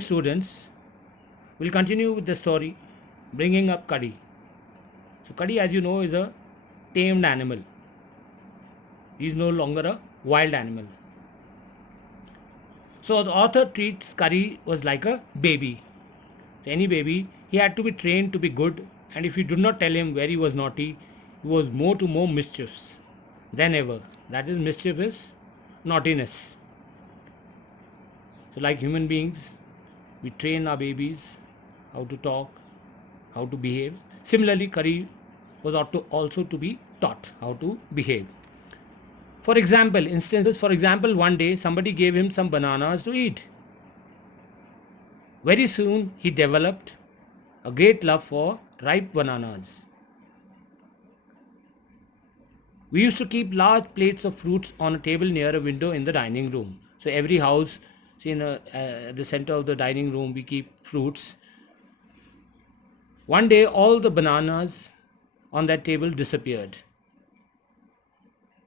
morning, students. We'll continue with the story, bringing up Cuddy. So, Cuddy, as you know, is a tamed animal. He is no longer a wild animal. So, the author treats Cuddy was like a baby. So, any baby, he had to be trained to be good, and if you do not tell him where he was naughty, he was more to more mischievous than ever. That is, mischief is naughtiness. So, like human beings, we train our babies how to talk, how to behave. Similarly, Curry was also to be taught how to behave. For example, one day somebody gave him some bananas to eat. Very soon he developed a great love for ripe bananas. We used to keep large plates of fruits on a table near a window in the dining room. So every house, see at the center of the dining room, we keep fruits. One day all the bananas on that table disappeared.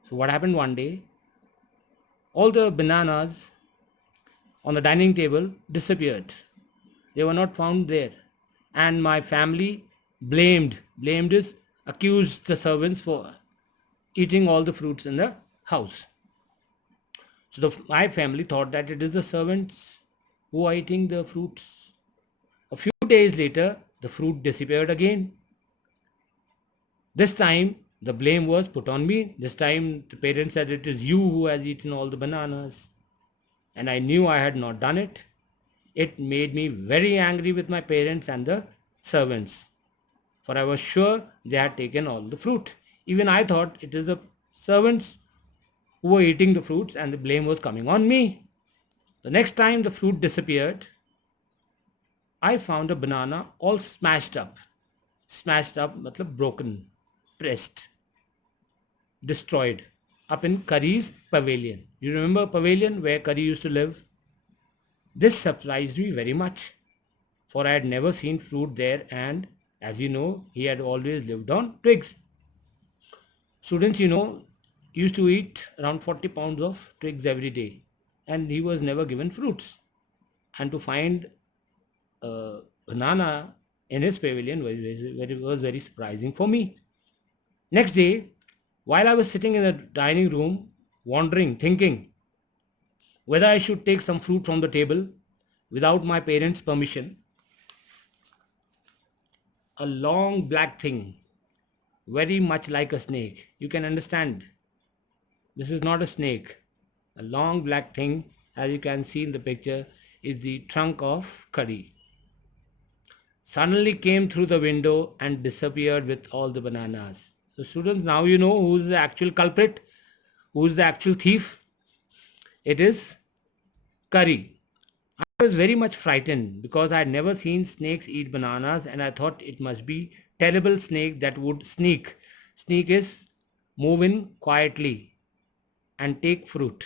So what happened one day? All the bananas on the dining table disappeared. They were not found there. And my family blamed is accused the servants for eating all the fruits in the house. So my family thought that it is the servants who are eating the fruits. A few days later, the fruit disappeared again. This time, the blame was put on me. This time, the parents said it is you who has eaten all the bananas. And I knew I had not done it. It made me very angry with my parents and the servants, for I was sure they had taken all the fruit. Even I thought it is the servants who were eating the fruits and the blame was coming on me. The next time the fruit disappeared, I found a banana all smashed up. Smashed up, matlab broken, pressed, destroyed, up in Curry's pavilion. You remember pavilion where Curry used to live? This surprised me very much, for I had never seen fruit there, and as you know, he had always lived on twigs. Students, used to eat around 40 pounds of twigs every day, and he was never given fruits. And to find a banana in his pavilion was very surprising for me. Next day, while I was sitting in the dining room, wondering, thinking whether I should take some fruit from the table without my parents' permission, a long black thing, very much like a snake. You can understand, this is not a snake. A long black thing, as you can see in the picture, is the trunk of Curry. Suddenly came through the window and disappeared with all the bananas. So students, now you know who is the actual culprit, who is the actual thief. It is Curry. I was very much frightened because I had never seen snakes eat bananas, and I thought it must be terrible snake that would sneak. Sneak is move in quietly and take fruit.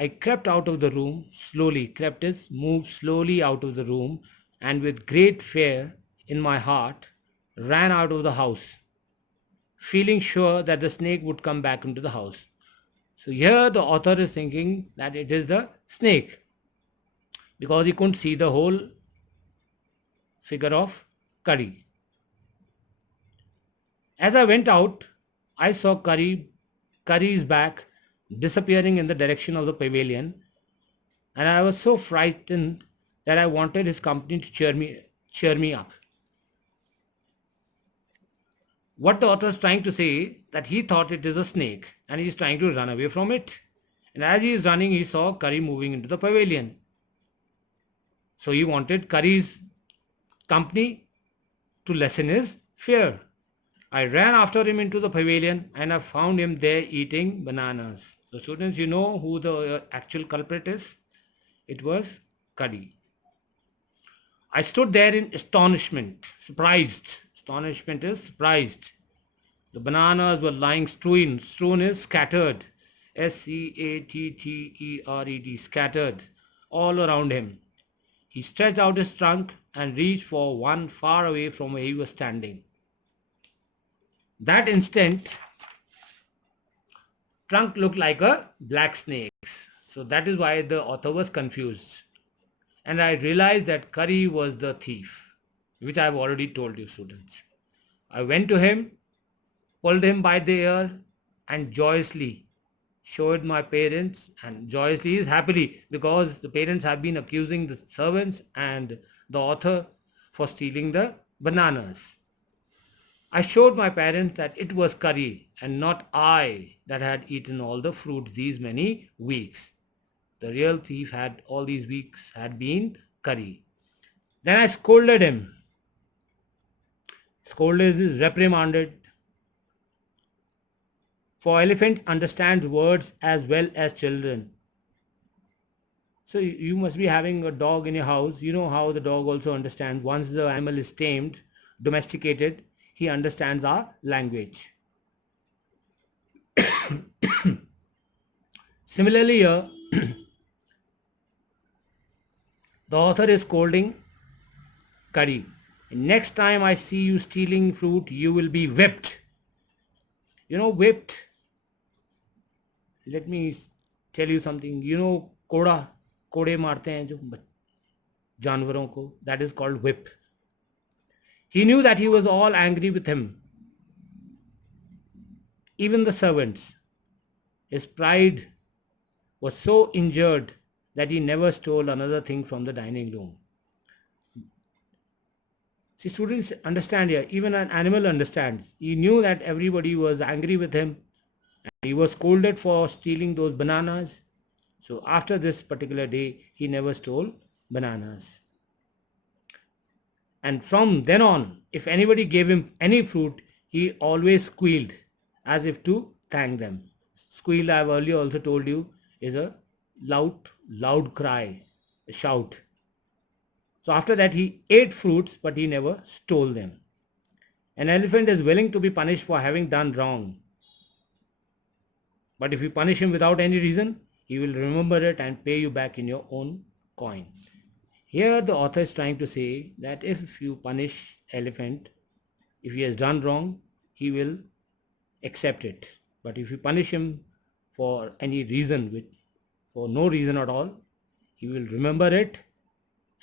I crept out of the room slowly, crept is moved slowly out of the room, and with great fear in my heart ran out of the house, feeling sure that the snake would come back into the house. So here the author is thinking that it is the snake because he couldn't see the whole figure of Curry. As I went out, I saw Curry's back disappearing in the direction of the pavilion, and I was so frightened that I wanted his company to cheer me up. What the author is trying to say that he thought it is a snake and he is trying to run away from it. And as he is running, he saw Curry moving into the pavilion. So he wanted Curry's company to lessen his fear. I ran after him into the pavilion and I found him there eating bananas. So students, you know who the actual culprit is? It was Curry. I stood there in astonishment, surprised. Astonishment is surprised. The bananas were lying strewn. Strewn is scattered. Scattered, scattered all around him. He stretched out his trunk and reached for one far away from where he was standing. That instant, trunk looked like a black snake's. So that is why the author was confused. and I realized that curry was the thief, which I have already told you, students. I went to him, pulled him by the ear, and joyously showed my parents, and joyously is happily, because the parents have been accusing the servants and the author for stealing the bananas. I showed my parents that it was curry and not I that had eaten all the fruit these many weeks. The real thief had all these weeks had been curry. Then I scolded him. Scolded is reprimanded. For elephants understand words as well as children. So you must be having a dog in your house. You know how the dog also understands. Once the animal is tamed, domesticated, he understands our language. Similarly here, the author is scolding curry. Next time I see you stealing fruit, you will be whipped. You know, whipped. Let me tell you something. You know, कोड़े मारते हैं जो जानवरों को. That is called whip. He knew that he was all angry with him. Even the servants. His pride was so injured that he never stole another thing from the dining room. See, students understand here, even an animal understands. He knew that everybody was angry with him. He was scolded for stealing those bananas. So after this particular day, he never stole bananas. And from then on, if anybody gave him any fruit, he always squealed as if to thank them. Squeal, I have earlier also told you, is a loud cry, a shout. So after that, he ate fruits, but he never stole them. An elephant is willing to be punished for having done wrong. But if you punish him without any reason, he will remember it and pay you back in your own coin. Here the author is trying to say that if you punish elephant, if he has done wrong, he will accept it. But if you punish him for any reason, for no reason at all, he will remember it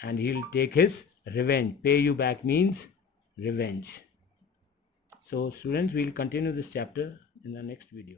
and he'll take his revenge. Pay you back means revenge. So students, we'll continue this chapter in the next video.